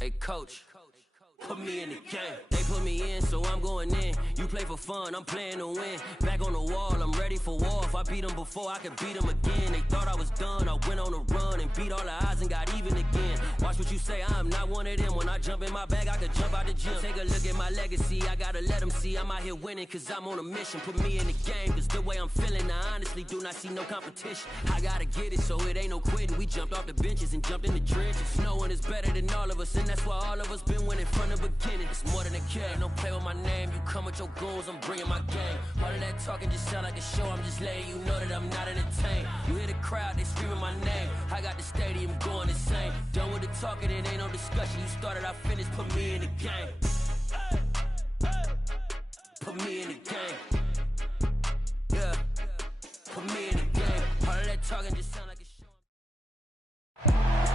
Hey, coach. Put me in the game. They put me in, so I'm going in. You play for fun, I'm playing to win. Back on the wall, I'm ready for war. If I beat them before, I can beat them again. They thought I was done, I went on a run and beat all the odds and got even again. Watch what you say, I'm not one of them. When I jump in my bag, I could jump out the gym. Take a look at my legacy, I gotta let them see I'm out here winning, cause I'm on a mission. Put me in the game, cause the way I'm feeling, I honestly do not see no competition. I gotta get it, so it ain't no quitting. We jumped off the benches and jumped in the trenches. No one is better than all of us, and that's why all of us been winning from the beginning. It's more than a game, don't play with my name. You come with your goons, I'm bringing my game. All of that talking just sound like a show. I'm just letting you know that I'm not entertained. You hear the crowd, they screaming my name. I got the stadium going insane. Done with the talking, it ain't no discussion. You started, I finished, put me in the game. Put me in the game. Yeah, put me in the game. All of that talking just sound like a show.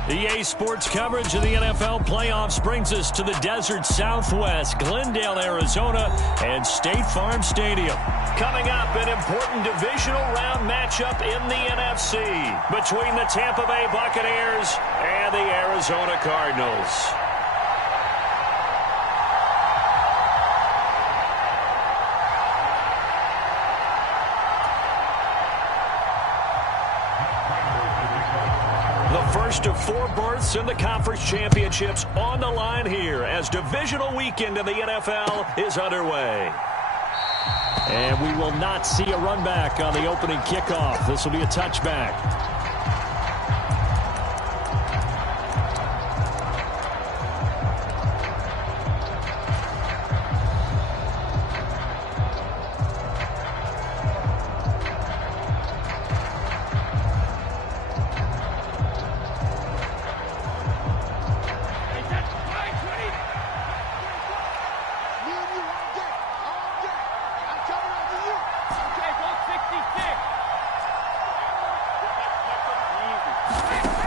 EA Sports coverage of the NFL playoffs brings us to the desert Southwest, Glendale, Arizona, and State Farm Stadium. Coming up, an important divisional round matchup in the NFC between the Tampa Bay Buccaneers and the Arizona Cardinals. First of 4 berths in the conference championships on the line here as divisional weekend in the NFL is underway. And we will not see a run back on the opening kickoff. This will be a touchback.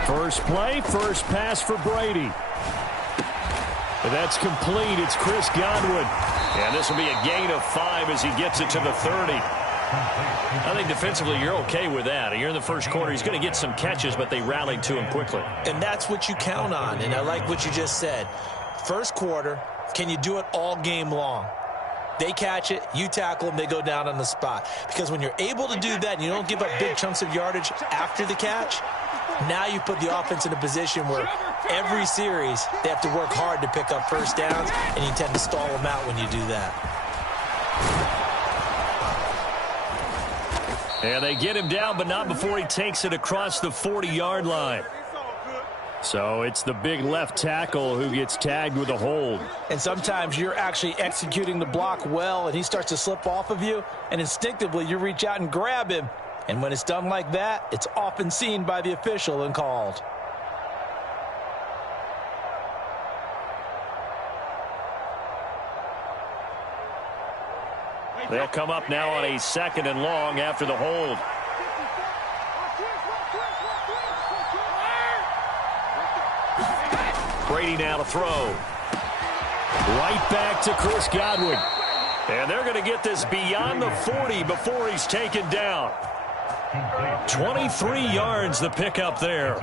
First play, first pass for Brady. And that's complete. It's Chris Godwin. And this will be a gain of 5 as he gets it to the 30. I think defensively you're okay with that. You're in the first quarter. He's going to get some catches, but they rallied to him quickly. And that's what you count on. And I like what you just said. First quarter, can you do it all game long? They catch it, you tackle them, they go down on the spot. Because when you're able to do that and you don't give up big chunks of yardage after the catch, now you put the offense in a position where every series they have to work hard to pick up first downs, and you tend to stall them out when you do that. And they get him down, but not before he takes it across the 40-yard line. So it's the big left tackle who gets tagged with a hold. And sometimes you're actually executing the block well, and he starts to slip off of you, and instinctively you reach out and grab him. And when it's done like that, it's often seen by the official and called. They'll come up now on a 2nd and long after the hold. Brady now to throw. Right back to Chris Godwin. And they're going to get this beyond the 40 before he's taken down. 23 yards the pickup there.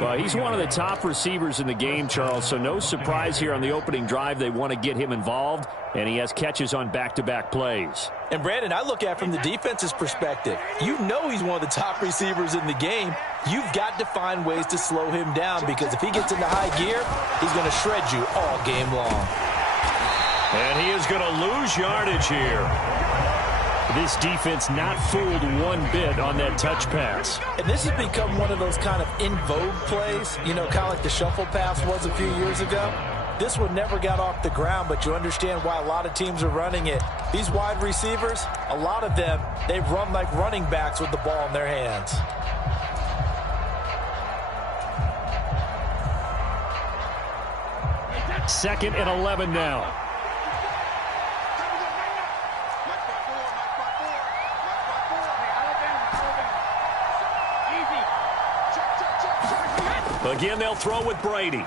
Well, he's one of the top receivers in the game, Charles, so no surprise here on the opening drive. They want to get him involved, and he has catches on back-to-back plays. And, Brandon, I look at it from the defense's perspective. You know he's one of the top receivers in the game. You've got to find ways to slow him down, because if he gets into high gear, he's going to shred you all game long. And he is going to lose yardage here. This defense not fooled one bit on that touch pass. And this has become one of those kind of in vogue plays, you know, kind of like the shuffle pass was a few years ago. This one never got off the ground, but you understand why a lot of teams are running it. These wide receivers, a lot of them, they run like running backs with the ball in their hands. Second and 11 now. Again, they'll throw with Brady. And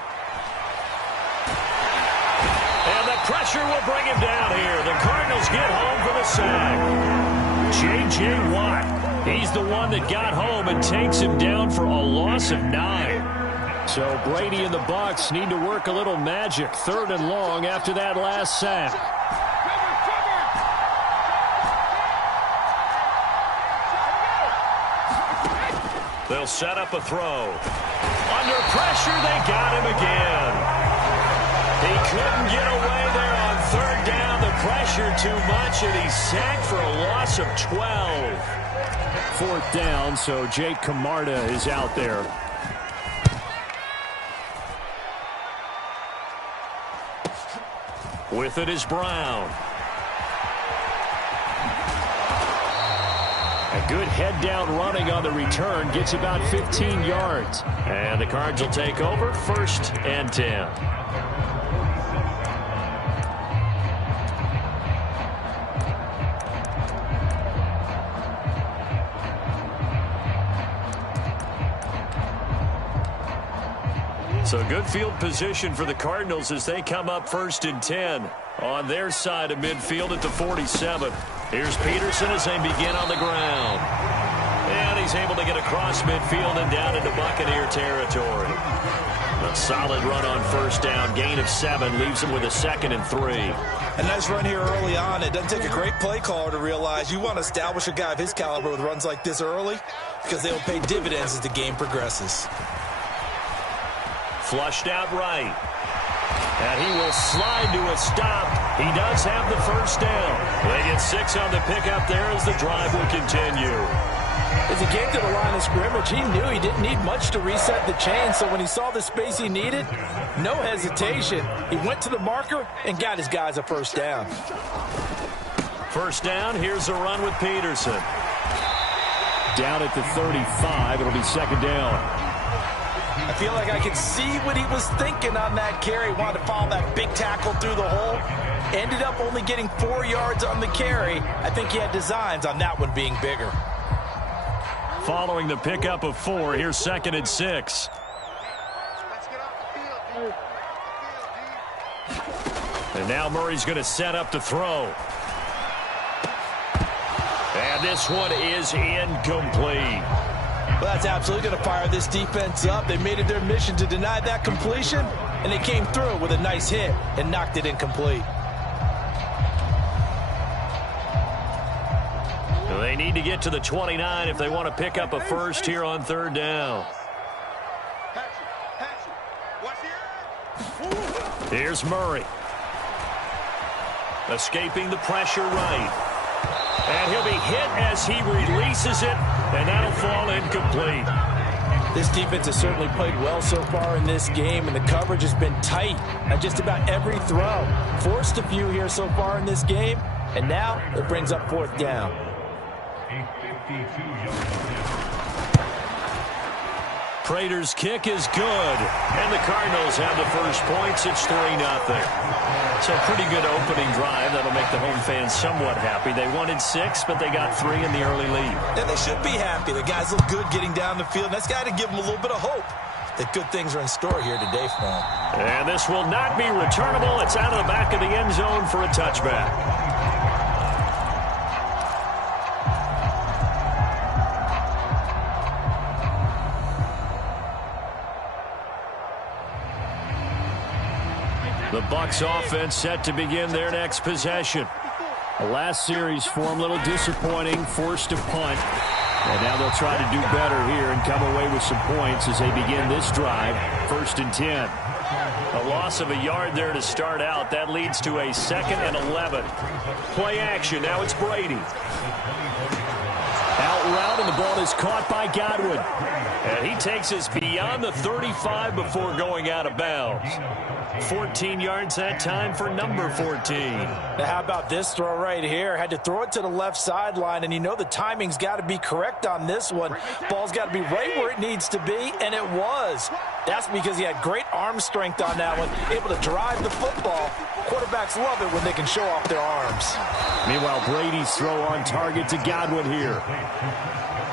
the pressure will bring him down here. The Cardinals get home for the sack. J.J. Watt, he's the one that got home and takes him down for a loss of 9. So Brady and the Bucs need to work a little magic. 3rd and long after that last sack. They'll set up a throw. Under pressure, they got him again. He couldn't get away there on 3rd down. The pressure too much, and he's sacked for a loss of 12. 4th down, so Jake Camarda is out there. With it is Brown. A good head-down running on the return. Gets about 15 yards. And the Cards will take over 1st and 10. So good field position for the Cardinals as they come up 1st and 10 on their side of midfield at the 47. Here's Peterson as they begin on the ground. And he's able to get across midfield and down into Buccaneer territory. A solid run on 1st down. Gain of 7 leaves him with a 2nd and 3. A nice run here early on. It doesn't take a great play caller to realize you want to establish a guy of his caliber with runs like this early because they will pay dividends as the game progresses. Flushed out right. And he will slide to a stop. He does have the 1st down. They get 6 on the pickup there as the drive will continue. As he came to the line of scrimmage, he knew he didn't need much to reset the chain. So when he saw the space he needed, no hesitation. He went to the marker and got his guys a 1st down. 1st down, here's a run with Peterson. Down at the 35, it'll be 2nd down. I feel like I could see what he was thinking on that carry. Wanted to follow that big tackle through the hole. Ended up only getting 4 yards on the carry. I think he had designs on that one being bigger. Following the pickup of 4, here's 2nd and 6. And now Murray's going to set up to throw. And this one is incomplete. Well, that's absolutely going to fire this defense up. They made it their mission to deny that completion, and they came through with a nice hit and knocked it incomplete. They need to get to the 29 if they want to pick up a 1st here on 3rd down. Here's Murray. Escaping the pressure right. And he'll be hit as he releases it, and that'll fall incomplete. This defense has certainly played well so far in this game, and the coverage has been tight at just about every throw. Forced a few here so far in this game, and now it brings up 4th down. Prater's kick is good, and the Cardinals have the 1st points. It's 3-0. So pretty good opening drive. That'll make the home fans somewhat happy. They wanted 6, but they got 3 in the early lead. And they should be happy. The guys look good getting down the field. That's got to give them a little bit of hope that good things are in store here today for them. And this will not be returnable. It's out of the back of the end zone for a touchback. The Bucs offense set to begin their next possession. The last series for them a little disappointing, forced to punt. And now they'll try to do better here and come away with some points as they begin this drive, 1st and 10. A loss of a yard there to start out. That leads to a 2nd and 11. Play action. Now it's Brady. Out route, and the ball is caught by Godwin. And he takes us beyond the 35 before going out of bounds. 14 yards that time for number 14. Now how about this throw right here? Had to throw it to the left sideline, and you know the timing's got to be correct on this one. Ball's got to be right where it needs to be, and it was. That's because he had great arm strength on that one, able to drive the football. Quarterbacks love it when they can show off their arms. Meanwhile, Brady's throw on target to Godwin here.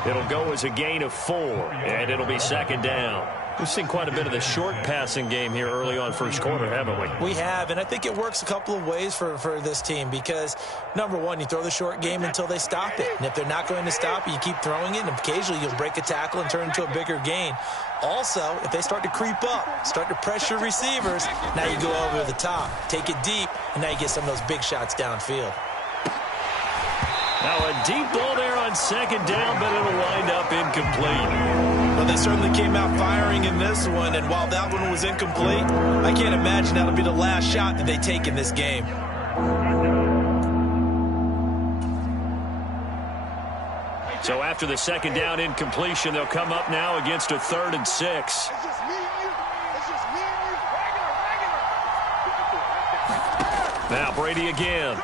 It'll go as a gain of 4, and it'll be second down. We've seen quite a bit of the short passing game here early on first quarter, haven't we? We have, and I think it works a couple of ways for this team because, number one, you throw the short game until they stop it. And if they're not going to stop it, you keep throwing it, and occasionally you'll break a tackle and turn it into a bigger gain. Also, if they start to creep up, start to pressure receivers, now you go over the top, take it deep, and now you get some of those big shots downfield. Now a deep ball there on second down, but it'll wind up incomplete. Well, they certainly came out firing in this one, and while that one was incomplete, I can't imagine that'll be the last shot that they take in this game. So after the second down incompletion, they'll come up now against a 3rd and 6. Now Brady again.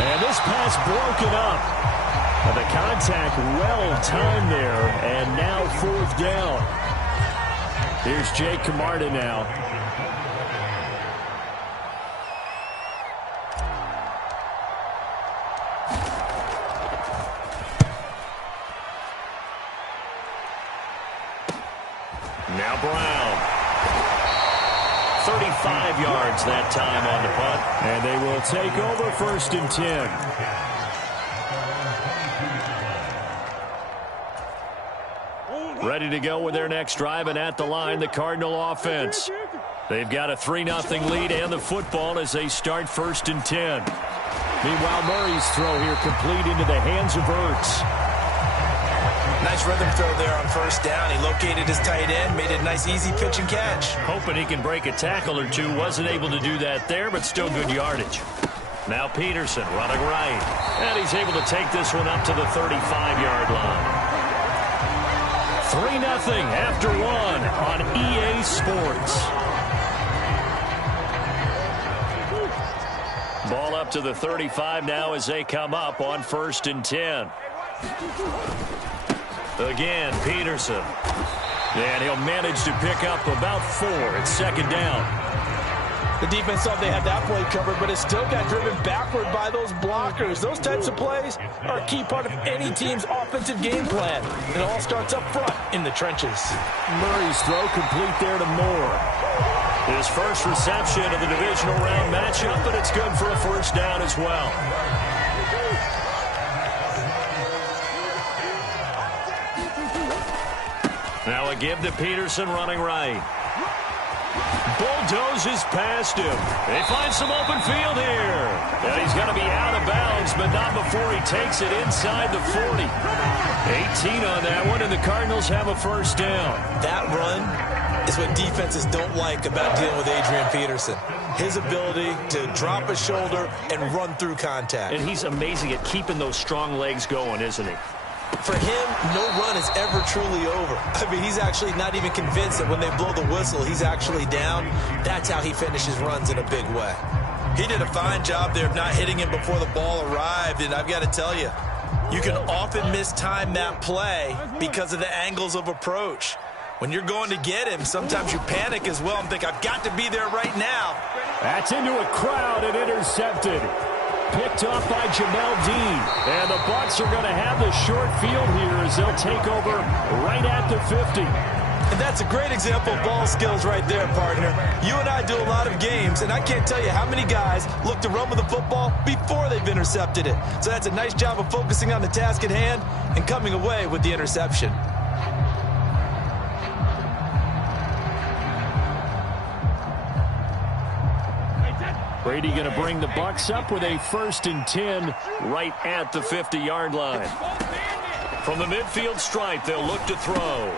And this pass broken up. The contact well-timed there, and now 4th down. Here's Jake Camarda now. Now Brown. 35 yards that time on the punt. And they will take over 1st and 10. Ready to go with their next drive, and at the line, the Cardinal offense. They've got a 3-0 lead and the football as they start 1st and 10. Meanwhile, Murray's throw here complete into the hands of Ertz. Nice rhythm throw there on 1st down. He located his tight end, made it a nice, easy pitch and catch. Hoping he can break a tackle or two. Wasn't able to do that there, but still good yardage. Now Peterson running right. And he's able to take this one up to the 35-yard line. 3-0 after 1 on EA Sports. Ball up to the 35 now as they come up on 1st and 10. Again, Peterson. And he'll manage to pick up about 4 at 2nd down. The defense thought they had that play covered, but it still got driven backward by those blockers. Those types of plays are a key part of any team's offensive game plan. It all starts up front in the trenches. Murray's throw complete there to Moore. His first reception of the divisional round matchup, but it's good for a 1st down as well. Now a give to Peterson running right. Bulldozes past him. They find some open field here. And he's going to be out of bounds, but not before he takes it inside the 40. 18 on that one, and the Cardinals have a 1st down. That run is what defenses don't like about dealing with Adrian Peterson. His ability to drop a shoulder and run through contact. And he's amazing at keeping those strong legs going, isn't he? For him, no run is ever truly over. I mean, he's actually not even convinced that when they blow the whistle, he's actually down. That's how he finishes runs in a big way. He did a fine job there of not hitting him before the ball arrived, and I've got to tell you, you can often mistime that play because of the angles of approach. When you're going to get him, sometimes you panic as well and think, I've got to be there right now. That's into a crowd and intercepted. Picked off by Jamel Dean. And the Bucs are going to have the short field here as they'll take over right at the 50. And that's a great example of ball skills right there, partner. You and I do a lot of games, and I can't tell you how many guys look to run with the football before they've intercepted it. So that's a nice job of focusing on the task at hand and coming away with the interception. Brady going to bring the Bucs up with a 1st and 10 right at the 50-yard line. From the midfield stripe, they'll look to throw.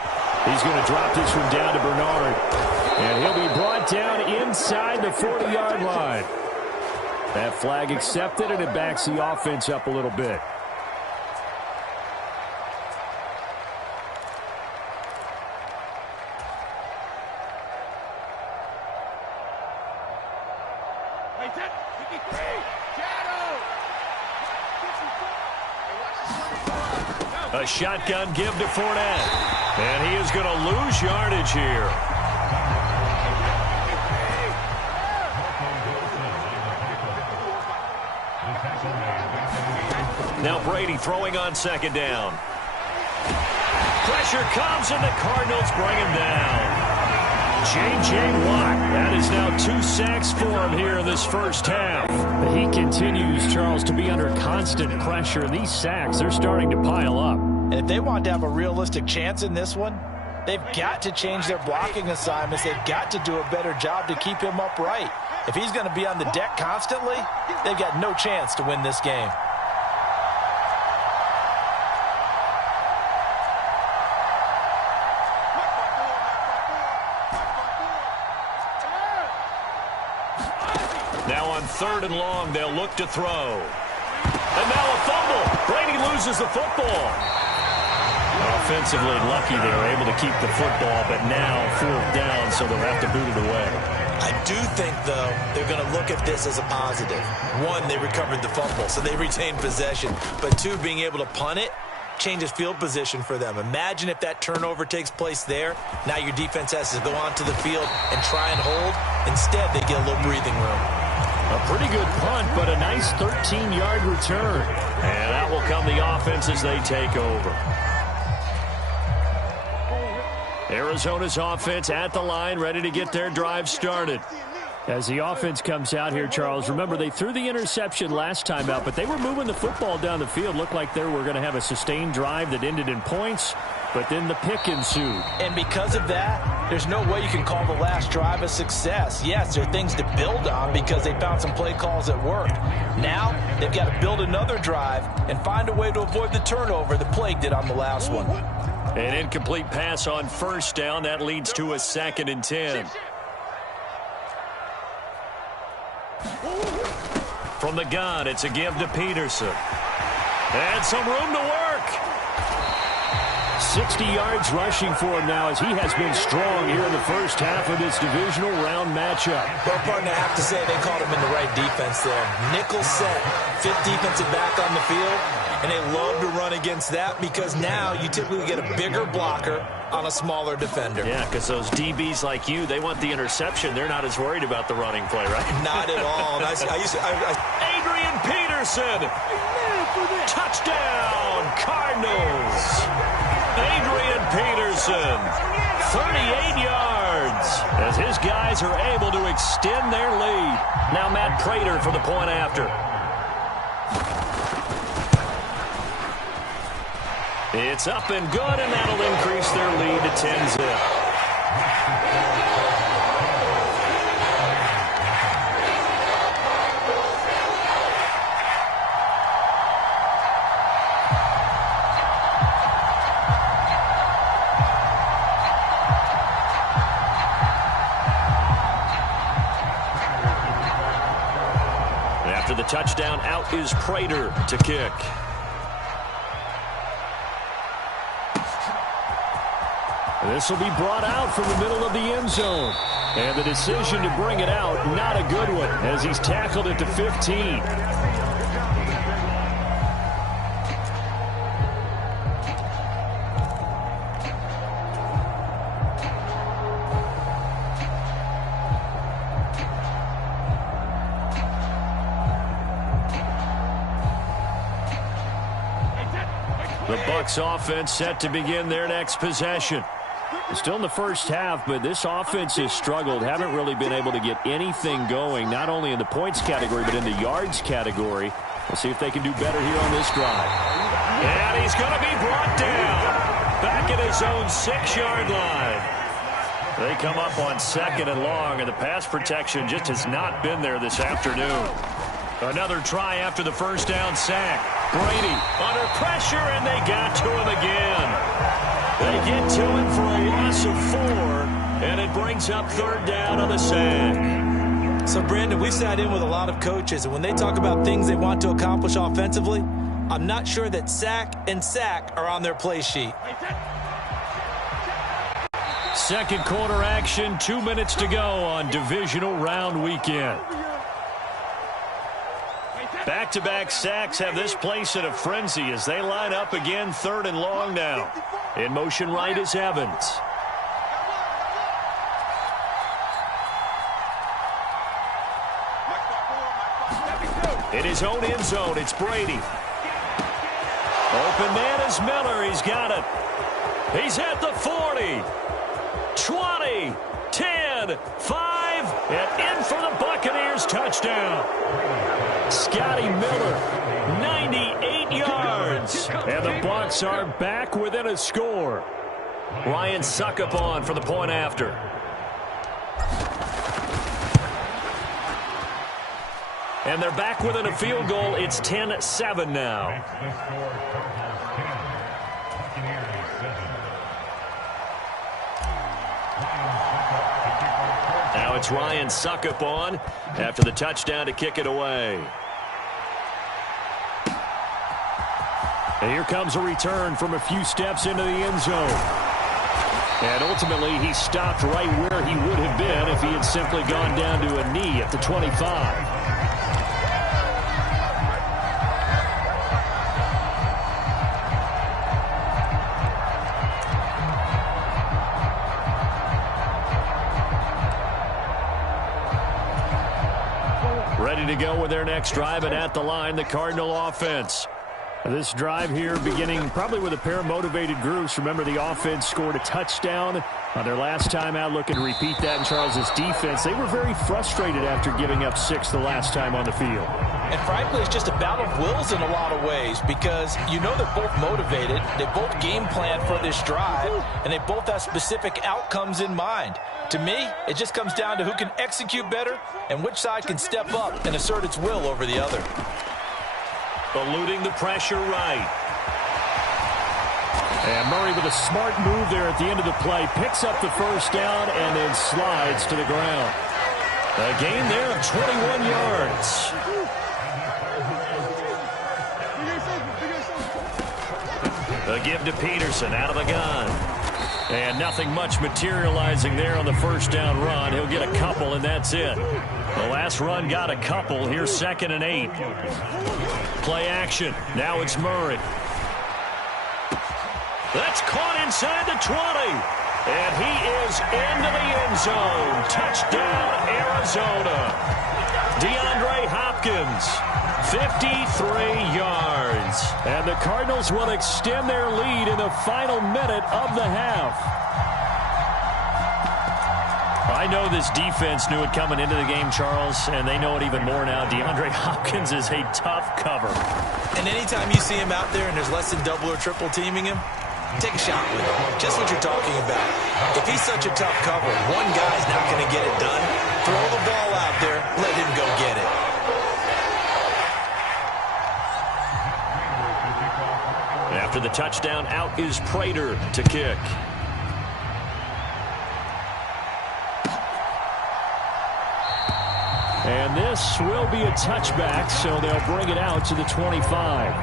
He's going to drop this one down to Bernard. And he'll be brought down inside the 40-yard line. That flag accepted, and it backs the offense up a little bit. A shotgun give to Fournette. And he is going to lose yardage here. Now Brady throwing on second down. Pressure comes, and the Cardinals bring him down. J.J. Watt, that is now 2 sacks for him here in this first half. He continues, Charles, to be under constant pressure. These sacks, they're starting to pile up. And if they want to have a realistic chance in this one, they've got to change their blocking assignments. They've got to do a better job to keep him upright. If he's going to be on the deck constantly, they've got no chance to win this game. Now on 3rd and long, they'll look to throw. And now a fumble. Brady loses the football. Offensively lucky they were able to keep the football, but now 4th down, so they'll have to boot it away. I do think, though, they're going to look at this as a positive. 1, they recovered the fumble, so they retained possession. But 2, being able to punt it changes field position for them. Imagine if that turnover takes place there. Now your defense has to go onto the field and try and hold. Instead, they get a little breathing room. A pretty good punt, but a nice 13-yard return. And that will come the offense as they take over. Arizona's offense at the line, ready to get their drive started. As the offense comes out here, Charles, remember they threw the interception last time out, but they were moving the football down the field. Looked like they were going to have a sustained drive that ended in points, but then the pick ensued. And because of that, there's no way you can call the last drive a success. Yes, there are things to build on because they found some play calls that worked. Now, they've got to build another drive and find a way to avoid the turnover that plagued it on the last one. An incomplete pass on 1st down. That leads to a 2nd and 10. From the gun, it's a give to Peterson. And some room to work. 60 yards rushing for him now as he has been strong here in the first half of this divisional round matchup. Well, partner, I have to say they called him in the right defense there. Nickel set, 5th defensive back on the field, and they love to run against that because now you typically get a bigger blocker on a smaller defender. Yeah, because those DBs like you, they want the interception. They're not as worried about the running play, right? Not at all. Adrian Peterson. Touchdown, Cardinals. Adrian Peterson, 38 yards, as his guys are able to extend their lead. Now Matt Prater for the point after. It's up and good, and that'll increase their lead to 10-zip. After the touchdown, out is Prater to kick. This will be brought out from the middle of the end zone. And the decision to bring it out, not a good one, as he's tackled at the 15. The Bucs offense set to begin their next possession. Still in the first half, but this offense has struggled. Haven't really been able to get anything going, not only in the points category, but in the yards category. We'll see if they can do better here on this drive. And he's going to be brought down. Back at his own 6-yard line. They come up on 2nd and long, and the pass protection just has not been there this afternoon. Another try after the first down sack. Brady under pressure, and they got to him again. They get to him for a loss of 4, and it brings up 3rd down on the sack. So, Brandon, we sat in with a lot of coaches, and when they talk about things they want to accomplish offensively, I'm not sure that sack and sack are on their play sheet. Second quarter action, 2 minutes to go on divisional round weekend. Back-to-back sacks have this place in a frenzy as they line up again 3rd and long now. In motion right is Evans. In his own end zone, it's Brady. Open man is Miller. He's got it. He's at the 40, 20, 10, 5, and in for the Buccaneers touchdown. Scotty Miller, 98 yards. And the Bucs are back within a score. Ryan Suckup on for the point after. And they're back within a field goal. It's 10-7 now. Now it's Ryan Suckup on after the touchdown to kick it away. And here comes a return from a few steps into the end zone. And ultimately, he stopped right where he would have been if he had simply gone down to a knee at the 25. Ready to go with their next drive, and at the line, the Cardinal offense. This drive here beginning probably with a pair of motivated groups. Remember, the offense scored a touchdown on their last time out. Looking to repeat that in Charles' defense. They were very frustrated after giving up 6 the last time on the field. And frankly, it's just a battle of wills in a lot of ways because you know they're both motivated. They both game plan for this drive, and they both have specific outcomes in mind. To me, it just comes down to who can execute better and which side can step up and assert its will over the other. Eluding the pressure right. And Murray with a smart move there at the end of the play. Picks up the first down and then slides to the ground. A gain there of 21 yards. A give to Peterson out of the gun. And nothing much materializing there on the first down run. He'll get a couple, and that's it. The last run got a couple. Here's 2nd and 8. Play action. Now it's Murray. That's caught inside the 20. And he is into the end zone. Touchdown, Arizona. DeAndre Hopkins, 53 yards. And the Cardinals will extend their lead in the final minute of the half. I know this defense knew it coming into the game, Charles, and they know it even more now. DeAndre Hopkins is a tough cover. And anytime you see him out there and there's less than double or triple teaming him, take a shot with him. Just what you're talking about. If he's such a tough cover, one guy's not going to get it done. Throw the ball out there, let him go get it. After the touchdown, out is Prater to kick. And this will be a touchback, so they'll bring it out to the 25.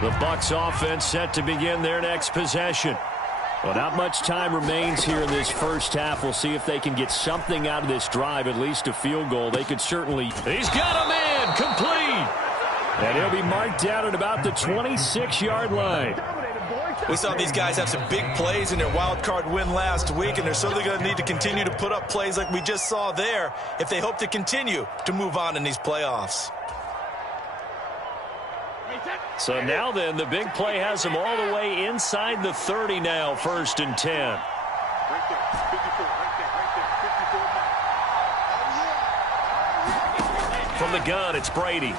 The Bucs offense set to begin their next possession. Well, not much time remains here in this first half. We'll see if they can get something out of this drive, at least a field goal. They could certainly. He's got a man, complete. And he'll be marked down at about the 26-yard line. We saw these guys have some big plays in their wild card win last week, and they're certainly going to need to continue to put up plays like we just saw there if they hope to continue to move on in these playoffs. So now then, the big play has them all the way inside the 30 now, 1st and 10. Right there, 54, right there, 54. From the gun, it's Brady.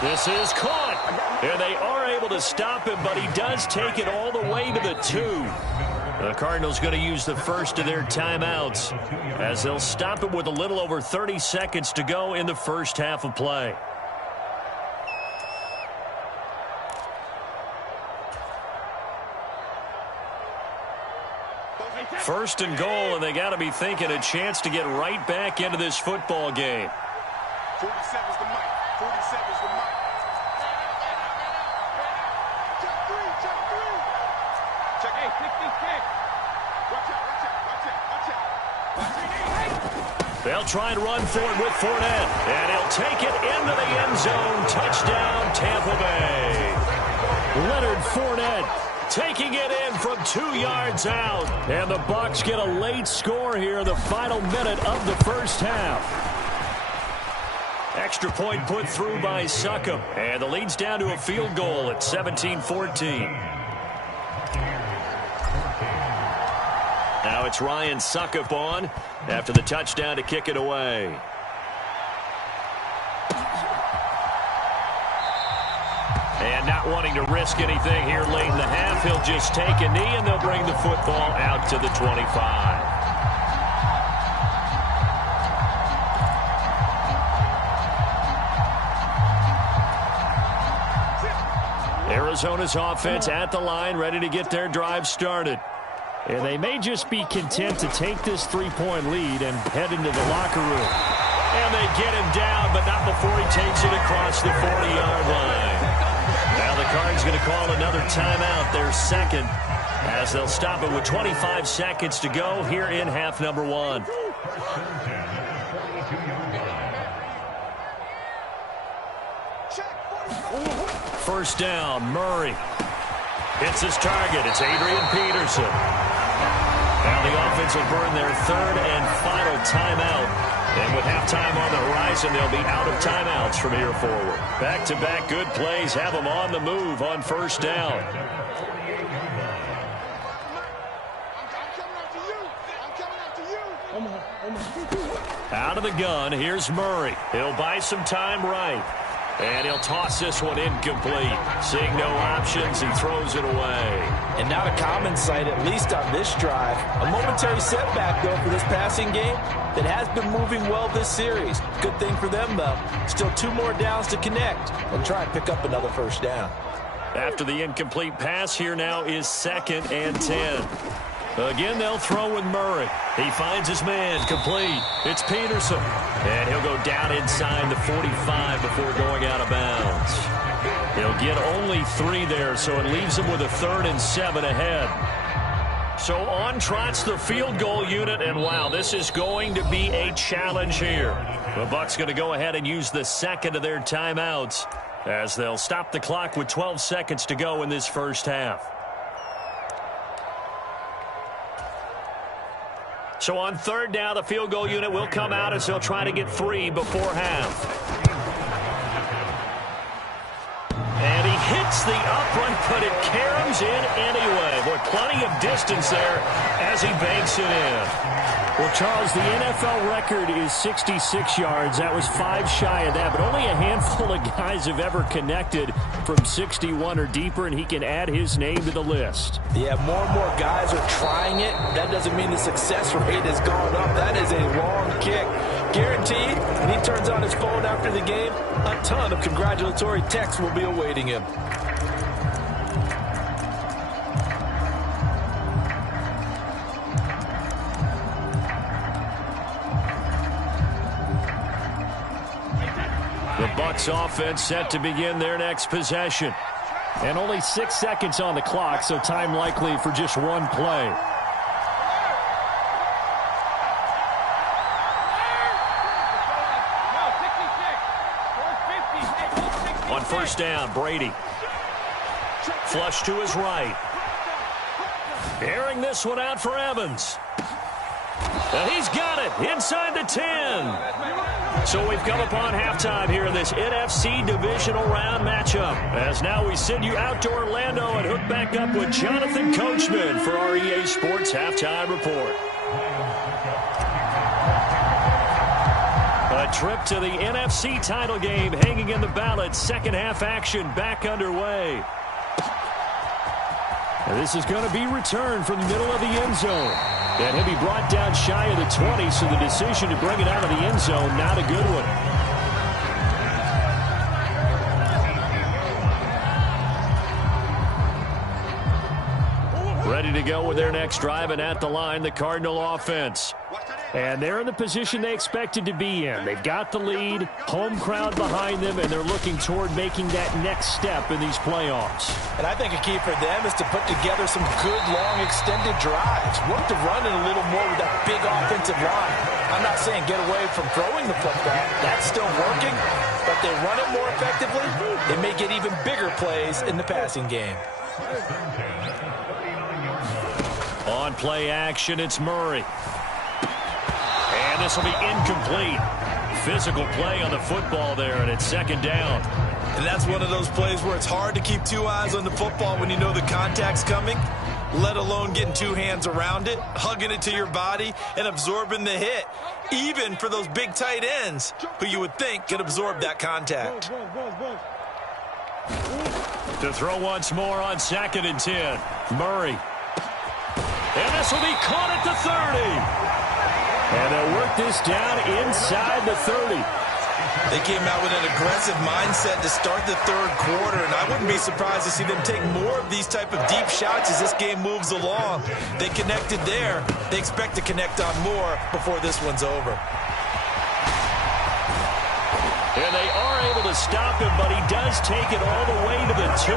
This is caught. And they are able to stop him, but he does take it all the way to the 2. The Cardinals going to use the first of their timeouts as they'll stop it with a little over 30 seconds to go in the first half of play. First and goal, and they got to be thinking a chance to get right back into this football game. 47's the mic. 47's the mic. Check 3. Check 8. Kick. Watch out. They'll try and run for it with Fournette. And he'll take it into the end zone. Touchdown, Tampa Bay. Leonard Fournette taking it in from 2 yards out. And the Bucs get a late score here in the final minute of the first half. Extra point put through by Succop. And the lead's down to a field goal at 17-14. Now it's Ryan Succop on after the touchdown to kick it away. And not wanting to risk anything here late in the half, he'll just take a knee and they'll bring the football out to the 25. Arizona's offense at the line, ready to get their drive started. And they may just be content to take this 3-point lead and head into the locker room. And they get him down, but not before he takes it across the 40-yard line. Now the Cards going to call another timeout, their second, as they'll stop it with 25 seconds to go here in half number 1. First down, Murray hits his target. It's Adrian Peterson. Now the offense will burn their third and final timeout. And with halftime on the horizon, they'll be out of timeouts from here forward. Back-to-back good plays have them on the move on first down. Out of the gun, here's Murray. He'll buy some time right. And he'll toss this one incomplete. Seeing no options, he throws it away. And not a common sight, at least on this drive. A momentary setback, though, for this passing game that has been moving well this series. Good thing for them, though. Still 2 more downs to connect and try and pick up another first down. After the incomplete pass, here now is 2nd and 10. Again, they'll throw with Murray. He finds his man, complete. It's Peterson. And he'll go down inside the 45 before going out of bounds. He'll get only 3 there, so it leaves him with a 3rd and 7 ahead. So on trots the field goal unit, and wow, this is going to be a challenge here. The Bucs going to go ahead and use the second of their timeouts as they'll stop the clock with 12 seconds to go in this first half. So on third down, the field goal unit will come out as they'll try to get 3 before half. And he hits the upright, but it caroms in anyway. Boy, plenty of distance there as he banks it in. Well, Charles, the NFL record is 66 yards. That was 5 shy of that, but only a handful of guys have ever connected from 61 or deeper, and he can add his name to the list. Yeah, more and more guys are trying it. That doesn't mean the success rate has gone up. That is a long kick. Guaranteed, when he turns on his phone after the game, a ton of congratulatory texts will be awaiting him. The Bucs offense set to begin their next possession. And only 6 seconds on the clock, so time likely for just 1 play. On first down, Brady. Flush to his right. Airing this one out for Evans. And he's got it inside the 10. So we've come upon halftime here in this NFC divisional round matchup. As now we send you out to Orlando and hook back up with Jonathan Coachman for our EA Sports Halftime Report. A trip to the NFC title game hanging in the balance. Second half action back underway. And this is going to be returned from the middle of the end zone. And he'll be brought down shy of the 20, so the decision to bring it out of the end zone, not a good one. Ready to go with their next drive, and at the line, the Cardinal offense. And they're in the position they expected to be in. They've got the lead, home crowd behind them, and they're looking toward making that next step in these playoffs. And I think a key for them is to put together some good, long, extended drives. Work the run in a little more with that big offensive line. I'm not saying get away from throwing the football. That's still working. But they run it more effectively, they may get even bigger plays in the passing game. On play action, it's Murray. And this will be incomplete. Physical play on the football there, and it's second down. And that's one of those plays where it's hard to keep two eyes on the football when you know the contact's coming, let alone getting two hands around it, hugging it to your body, and absorbing the hit, even for those big tight ends who you would think could absorb that contact. To throw once more on 2nd and 10. Murray. And this will be caught at the 30. And they'll work this down inside the 30. They came out with an aggressive mindset to start the third quarter, and I wouldn't be surprised to see them take more of these type of deep shots as this game moves along. They connected there. They expect to connect on more before this one's over. And they are able to stop him, but he does take it all the way to the 2.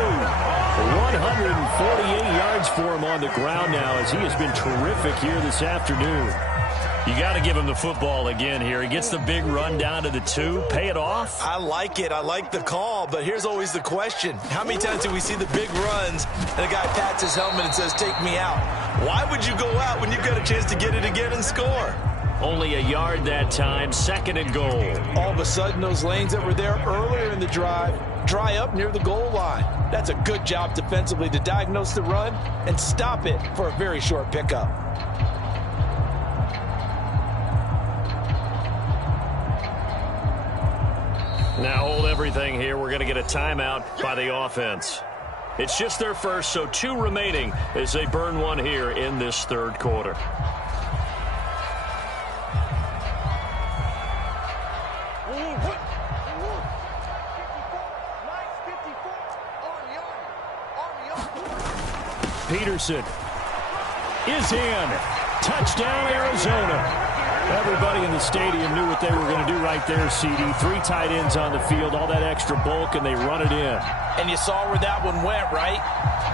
148 yards for him on the ground now as he has been terrific here this afternoon. You got to give him the football again here. He gets the big run down to the 2. Pay it off. I like it. I like the call, but here's always the question. How many times do we see the big runs and a guy pats his helmet and says, take me out? Why would you go out when you've got a chance to get it again and score? Only a yard that time, 2nd and goal. All of a sudden, those lanes that were there earlier in the drive dry up near the goal line. That's a good job defensively to diagnose the run and stop it for a very short pickup. Now hold everything here. We're going to get a timeout by the offense. It's just their first, so 2 remaining as they burn one here in this third quarter. Peterson is in. Touchdown, Arizona. Everybody in the stadium knew what they were going to do right there, CD. 3 tight ends on the field, all that extra bulk, and they run it in. And you saw where that one went, right?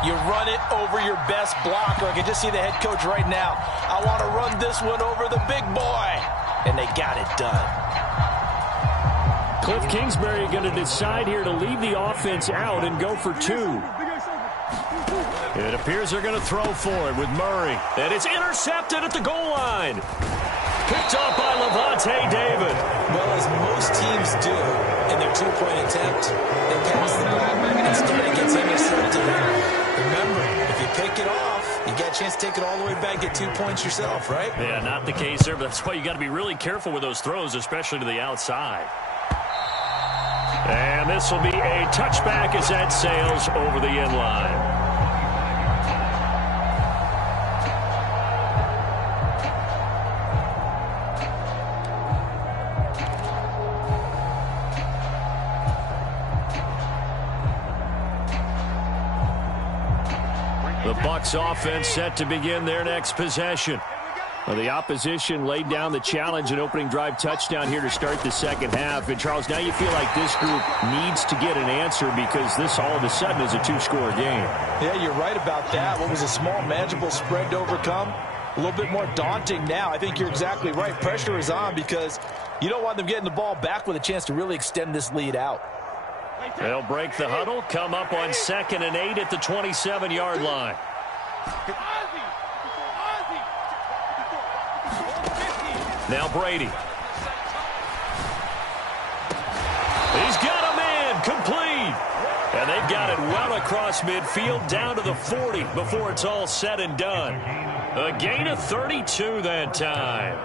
You run it over your best blocker. I can just see the head coach right now. I want to run this one over the big boy. And they got it done. Cliff Kingsbury going to decide here to leave the offense out and go for 2. It appears they're going to throw for it with Murray. And it's intercepted at the goal line. Picked up by Levante David. Well, as most teams do in their 2-point attempt, they pass the ball. Instead, it gets intercepted. Remember, if you pick it off, you get a chance to take it all the way back, get 2 points yourself, right? Yeah, not the case there, but that's why you got to be really careful with those throws, especially to the outside. And this will be a touchback as that sails over the end line. The Bucs offense set to begin their next possession. Well, the opposition laid down the challenge and opening drive touchdown here to start the second half. And, Charles, now you feel like this group needs to get an answer because this all of a sudden is a 2-score game. Yeah, you're right about that. What was a small, manageable spread to overcome? A little bit more daunting now. I think you're exactly right. Pressure is on because you don't want them getting the ball back with a chance to really extend this lead out. They'll break the huddle, come up on 2nd and 8 at the 27-yard line. Now Brady. He's got a man complete. And they've got it well across midfield down to the 40 before it's all said and done. A gain of 32 that time.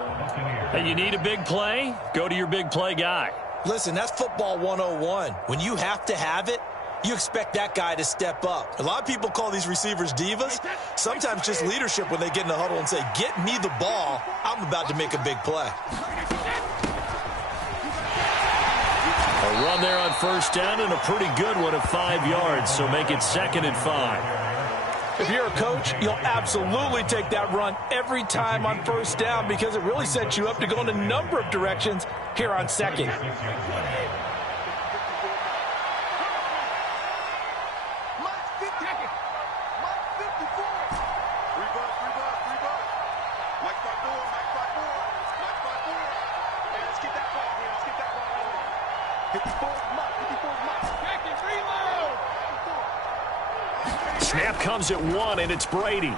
And you need a big play? Go to your big play guy. Listen, that's football 101. When you have to have it, you expect that guy to step up. A lot of people call these receivers divas. Sometimes just leadership when they get in the huddle and say, get me the ball. I'm about to make a big play. A run there on first down and a pretty good one of 5 yards, so make it 2nd and 5. If you're a coach, you'll absolutely take that run every time on first down because it really sets you up to go in a number of directions here on second. Snap comes at 1, and it's Brady.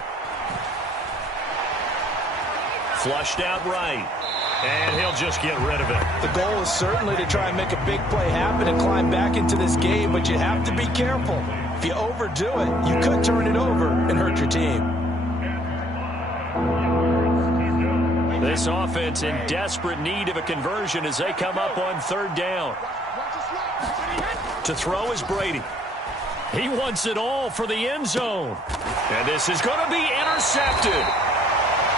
Flushed out right. And he'll just get rid of it. The goal is certainly to try and make a big play happen and climb back into this game, but you have to be careful. If you overdo it, you could turn it over and hurt your team. This offense in desperate need of a conversion as they come up on third down. To throw is Brady. He wants it all for the end zone. And this is going to be intercepted.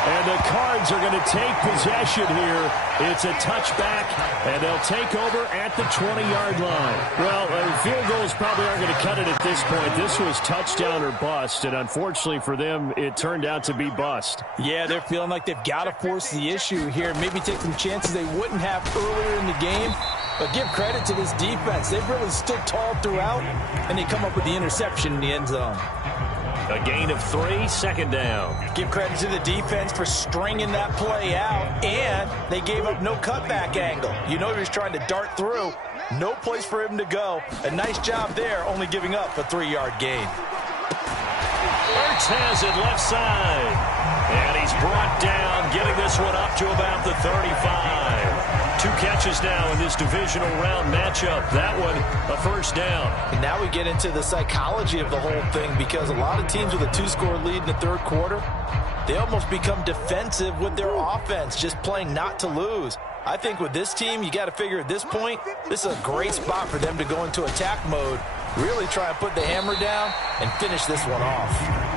And the Cards are going to take possession here. It's a touchback, and they'll take over at the 20-yard line. Well, field goals probably aren't going to cut it at this point. This was touchdown or bust, and unfortunately for them, it turned out to be bust. Yeah, they're feeling like they've got to force the issue here, maybe take some chances they wouldn't have earlier in the game. But give credit to this defense. They've really stood tall throughout, and they come up with the interception in the end zone. A gain of 3, second down. Give credit to the defense for stringing that play out, and they gave up no cutback angle. You know he was trying to dart through. No place for him to go. A nice job there, only giving up a 3-yard gain. Ertz has it left side. And he's brought down, getting this one up to about the 35. 2 catches now in this divisional round matchup. That one, a first down. And now we get into the psychology of the whole thing because a lot of teams with a 2-score lead in the third quarter, they almost become defensive with their offense, just playing not to lose. I think with this team, you got to figure at this point, this is a great spot for them to go into attack mode, really try and put the hammer down and finish this one off.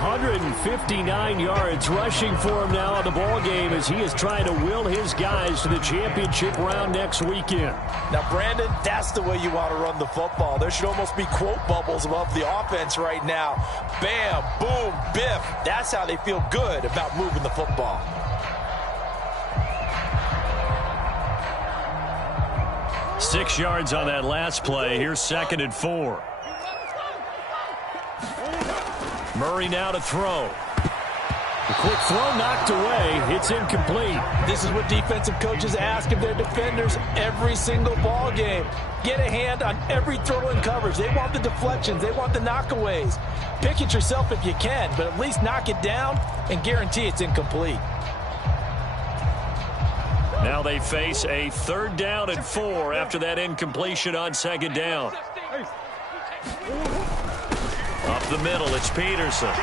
159 yards rushing for him now in the ball game as he is trying to will his guys to the championship round next weekend. Now, Brandon, that's the way you want to run the football. There should almost be quote bubbles above the offense right now. Bam, boom, biff. That's how they feel good about moving the football. Six yards on that last play. Here's 2nd and 4. Murray now to throw. A quick throw knocked away. It's incomplete. This is what defensive coaches ask of their defenders every single ball game. Get a hand on every throw in coverage. They want the deflections. They want the knockaways. Pick it yourself if you can, but at least knock it down and guarantee it's incomplete. Now they face a 3rd down and 4 after that incompletion on 2nd down. Up the middle, it's Peterson.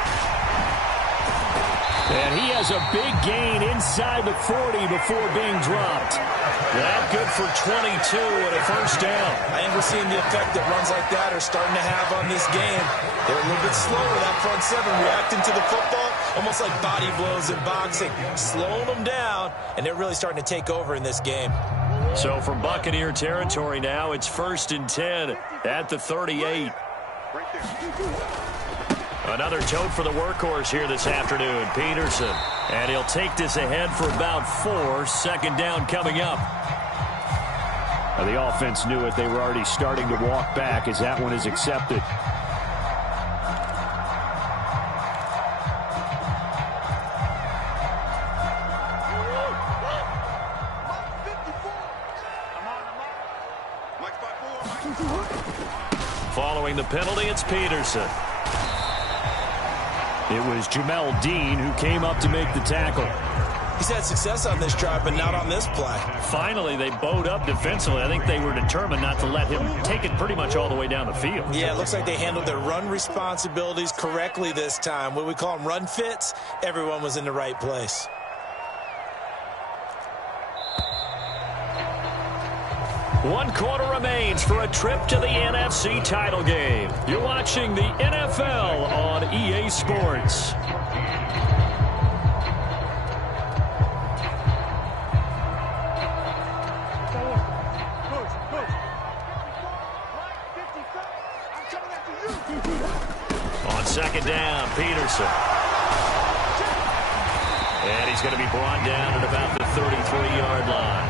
And he has a big gain inside the 40 before being dropped. That good for 22 and a first down. I think we're seeing the effect that runs like that are starting to have on this game. They're a little bit slower, that front seven, reacting to the football, almost like body blows in boxing, slowing them down, and they're really starting to take over in this game. So from Buccaneer territory now, it's 1st and 10 at the 38. Another tote for the workhorse here this afternoon, Peterson. And he'll take this ahead for about 4. 2nd down coming up. Now the offense knew it. They were already starting to walk back as that one is accepted. Following the penalty, it's Peterson. It was Jamel Dean who came up to make the tackle. He's had success on this drive, but not on this play. Finally, they bowed up defensively. I think they were determined not to let him take it pretty much all the way down the field. Yeah, it looks like they handled their run responsibilities correctly this time. What we call them run fits, everyone was in the right place. One quarter remains for a trip to the NFC title game. You're watching the NFL on EA Sports. Second down, Peterson. And he's going to be brought down at about the 33-yard line.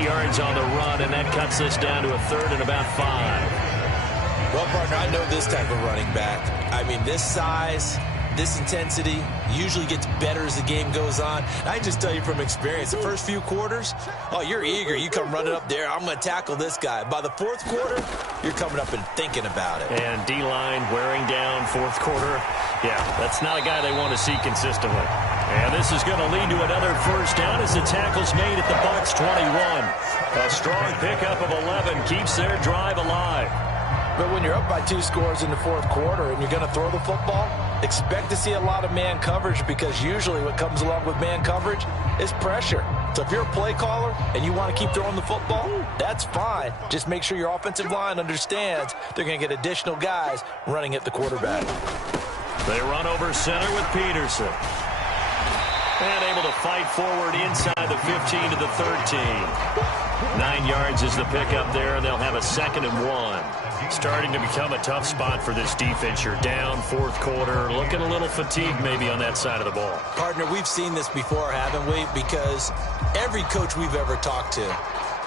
8 yards on the run, and that cuts us down to a third and about 5. Well, partner, I know this type of running back. I mean, this size, this intensity usually gets better as the game goes on. I just tell you from experience, the first few quarters, oh, you're eager. You come running up there, I'm going to tackle this guy. By the fourth quarter, you're coming up and thinking about it. And D-line wearing down fourth quarter. Yeah, that's not a guy they want to see consistently. And this is going to lead to another first down as the tackle's made at the Bucs 21. A strong pickup of 11 keeps their drive alive. But when you're up by 2 scores in the fourth quarter and you're going to throw the football, expect to see a lot of man coverage, because usually what comes along with man coverage is pressure. So if you're a play caller and you want to keep throwing the football, that's fine. Just make sure your offensive line understands they're going to get additional guys running at the quarterback. They run over center with Peterson. And able to fight forward inside the 15 to the 13. 9 yards is the pickup there, and they'll have a 2nd and 1. Starting to become a tough spot for this defense. You're down fourth quarter, looking a little fatigued maybe on that side of the ball. Partner, we've seen this before, haven't we? Because every coach we've ever talked to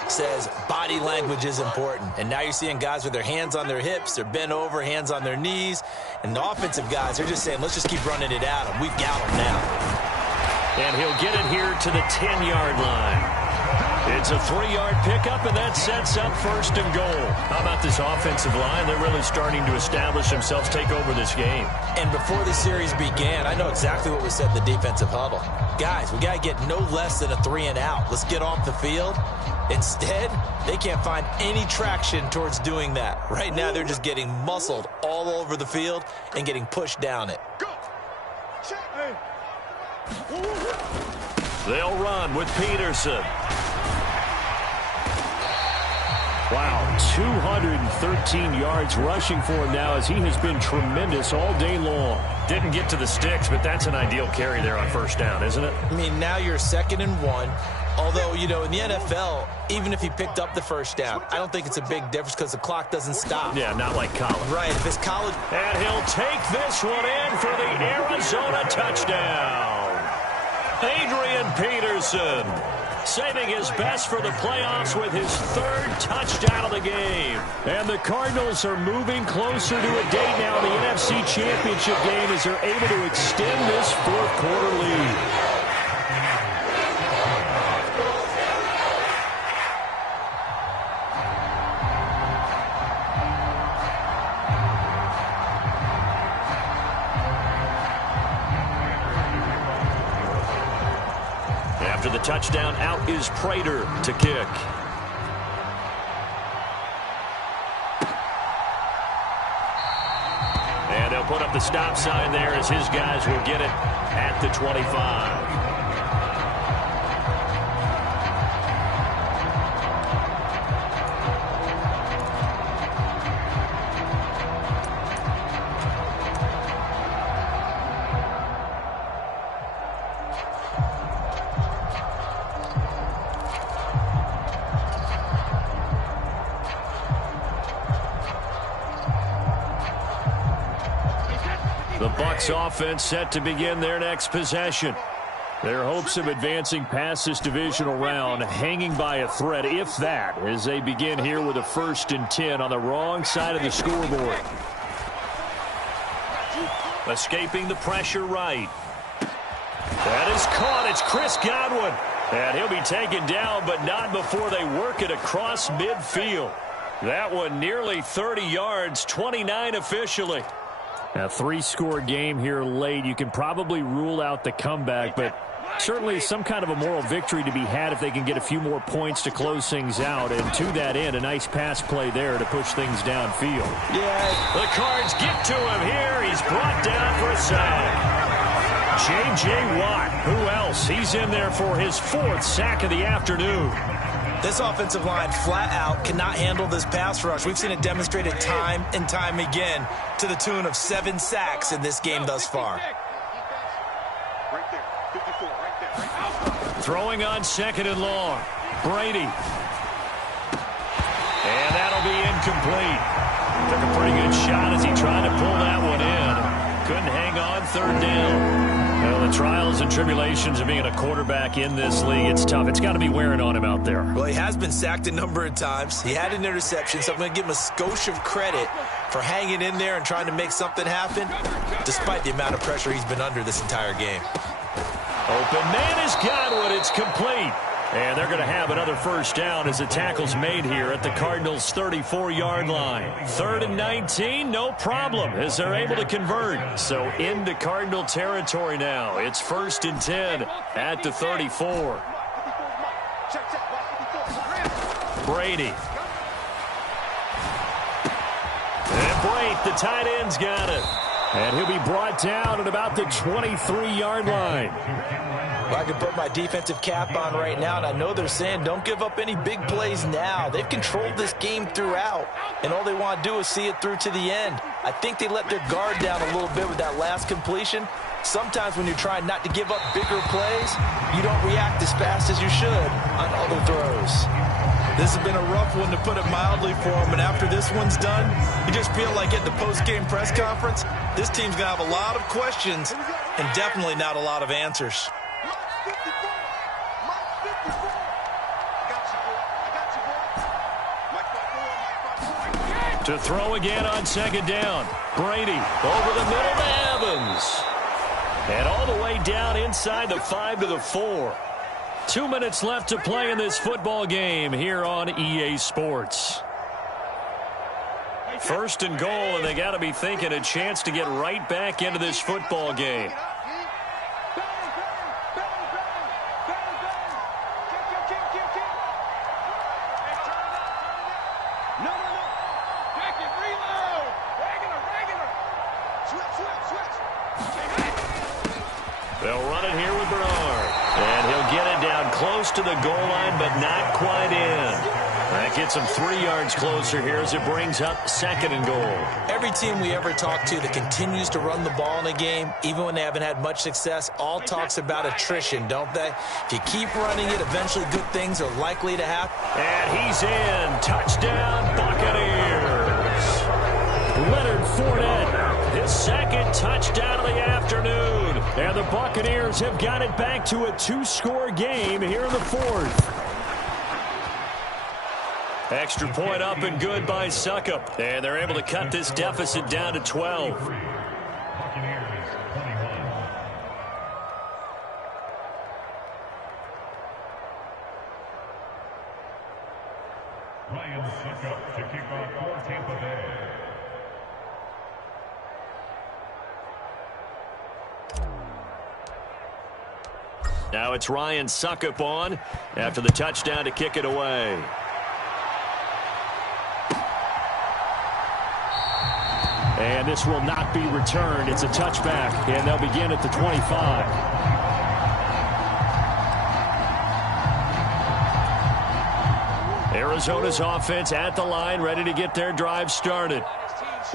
says body language is important. And now you're seeing guys with their hands on their hips, they're bent over, hands on their knees. And the offensive guys, they're just saying, let's just keep running it at them. We've got them now. And he'll get it here to the 10-yard line. It's a 3-yard pickup, and that sets up 1st and goal. How about this offensive line? They're really starting to establish themselves, take over this game. And before the series began, I know exactly what was said in the defensive huddle. Guys, we got to get no less than a 3-and-out. Let's get off the field. Instead, they can't find any traction towards doing that. Right now, they're just getting muscled all over the field and getting pushed down it. They'll run with Peterson. Wow, 213 yards rushing for him now, as he has been tremendous all day long. Didn't get to the sticks, but that's an ideal carry there on first down, isn't it? I mean, now you're 2nd and 1. Although, you know, in the NFL, even if he picked up the first down, I don't think it's a big difference because the clock doesn't stop. Yeah, not like college. Right, if it's college. And he'll take this one in for the Arizona touchdown. Adrian Peterson saving his best for the playoffs with his 3rd touchdown of the game. And the Cardinals are moving closer to a date now in the NFC Championship game as they're able to extend this fourth quarter lead. After the touchdown, out is Prater to kick. And they'll put up the stop sign there as his guys will get it at the 25. The Bucs offense set to begin their next possession. Their hopes of advancing past this divisional round hanging by a thread, if that, as they begin here with a 1st and 10 on the wrong side of the scoreboard. Escaping the pressure right. That is caught. It's Chris Godwin. And he'll be taken down, but not before they work it across midfield. That one nearly 30 yards, 29 officially. A 3-score game here late. You can probably rule out the comeback, but certainly some kind of a moral victory to be had if they can get a few more points to close things out. And to that end, a nice pass play there to push things downfield. Yeah, the Cards get to him here. He's brought down for a sack. J.J. Watt, who else? He's in there for his 4th sack of the afternoon. This offensive line flat out cannot handle this pass rush. We've seen it demonstrated time and time again to the tune of 7 sacks in this game thus far. Right there. 54, right there. Throwing on 2nd and long. Brady. And that'll be incomplete. Took a pretty good shot as he tried to pull that one in. Couldn't hang on third down. Well, the trials and tribulations of being a quarterback in this league, it's tough. It's got to be wearing on him out there. Well, he has been sacked a number of times. He had an interception, so I'm going to give him a skosh of credit for hanging in there and trying to make something happen, despite the amount of pressure he's been under this entire game. Open man has got one. It's complete. And they're going to have another first down as the tackle's made here at the Cardinals' 34-yard line. 3rd and 19, no problem, as they're able to convert. So into Cardinal territory now. It's 1st and 10 at the 34. Brady. And Brate, the tight end's got it. And he'll be brought down at about the 23-yard line. Well, I can put my defensive cap on right now, and I know they're saying don't give up any big plays now. They've controlled this game throughout, and all they want to do is see it through to the end. I think they let their guard down a little bit with that last completion. Sometimes when you're trying not to give up bigger plays, you don't react as fast as you should on other throws. This has been a rough one, to put it mildly, for him, and after this one's done, you just feel like at the post-game press conference, this team's going to have a lot of questions and definitely not a lot of answers. To throw again on 2nd down. Brady over the middle to Evans. And all the way down inside the 5 to the 4. 2 minutes left to play in this football game here on EA Sports. 1st and goal, and they got to be thinking a chance to get right back into this football game. They'll run it here with Bernard. And he'll get it down close to the goal line, but not quite in. That gets him 3 yards closer here as it brings up 2nd and goal. Every team we ever talk to that continues to run the ball in a game, even when they haven't had much success, all talks about attrition, don't they? If you keep running it, eventually good things are likely to happen. And he's in. Touchdown, Buccaneers. Leonard Fournette, his 2nd touchdown of the afternoon. And the Buccaneers have got it back to a 2-score game here in the 4th. Extra point up and good by Suckup. And they're able to cut this deficit down to 12. Ryan Suckup to kick off for Tampa Bay. Now it's Ryan Suckup on after the touchdown to kick it away. And this will not be returned. It's a touchback, and they'll begin at the 25. Arizona's offense at the line, ready to get their drive started.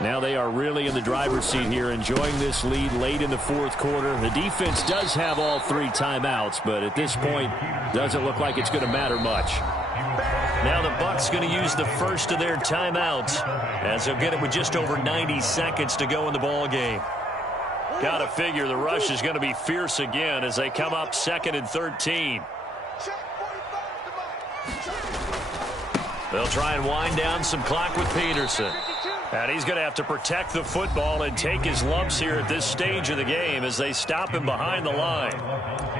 Now they are really in the driver's seat here, enjoying this lead late in the 4th quarter. The defense does have all 3 timeouts, but at this point, doesn't look like it's going to matter much. Now the Bucs going to use the first of their timeouts, as they'll get it with just over 90 seconds to go in the ball game. Got to figure the rush is going to be fierce again as they come up 2nd and 13. They'll try and wind down some clock with Peterson. And he's going to have to protect the football and take his lumps here at this stage of the game as they stop him behind the line.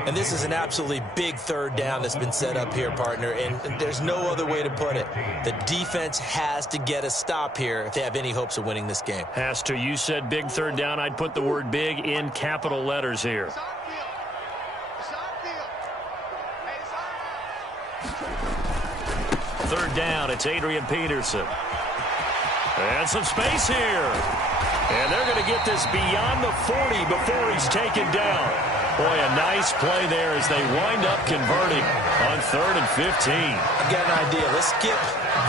And this is an absolutely big 3rd down that's been set up here, partner, and there's no other way to put it. The defense has to get a stop here if they have any hopes of winning this game. Has to. You said big 3rd down. I'd put the word big in capital letters here. 3rd down. It's Adrian Peterson. And some space here. And they're going to get this beyond the 40 before he's taken down. Boy, a nice play there as they wind up converting on 3rd and 15. I've got an idea. Let's skip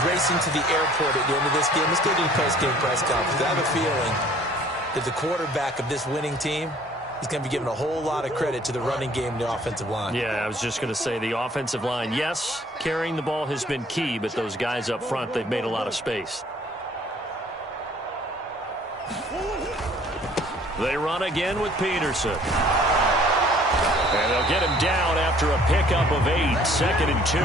racing to the airport at the end of this game. Let's go to the post-game press conference. I have a feeling that the quarterback of this winning team is going to be given a whole lot of credit to the running game and the offensive line. Yeah, I was just going to say the offensive line. Yes, carrying the ball has been key, but those guys up front, they've made a lot of space. They run again with Peterson. And they'll get him down after a pickup of 8, 2nd and 2.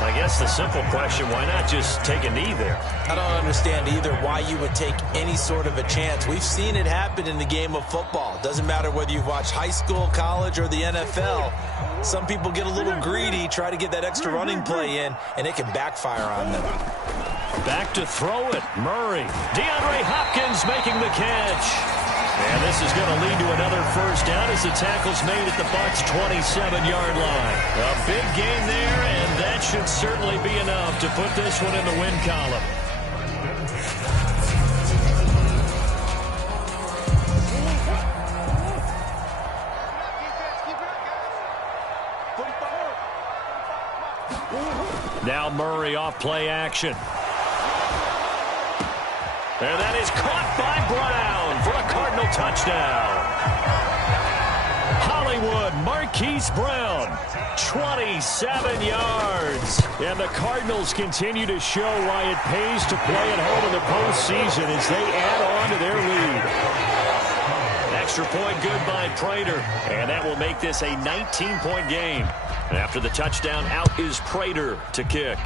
I guess the simple question, why not just take a knee there? I don't understand either why you would take any sort of a chance. We've seen it happen in the game of football. It doesn't matter whether you've watched high school, college, or the NFL. Some people get a little greedy, try to get that extra running play in, and it can backfire on them. Back to throw it. Murray. DeAndre Hopkins making the catch. And this is going to lead to another first down as the tackle's made at the Bucs' 27-yard line. A big gain there, and that should certainly be enough to put this one in the win column. Now Murray off play action. And that is caught by Brown for a Cardinal touchdown. Hollywood Marquise Brown, 27 yards. And the Cardinals continue to show why it pays to play at home in the postseason as they add on to their lead. Extra point good by Prater. And that will make this a 19-point game. After the touchdown, out is Prater to kick.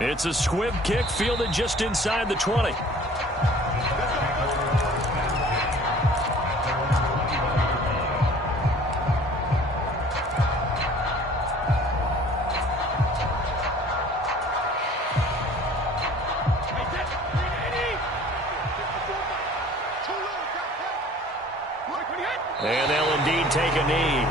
It's a squib kick fielded just inside the 20. And they'll indeed take a knee.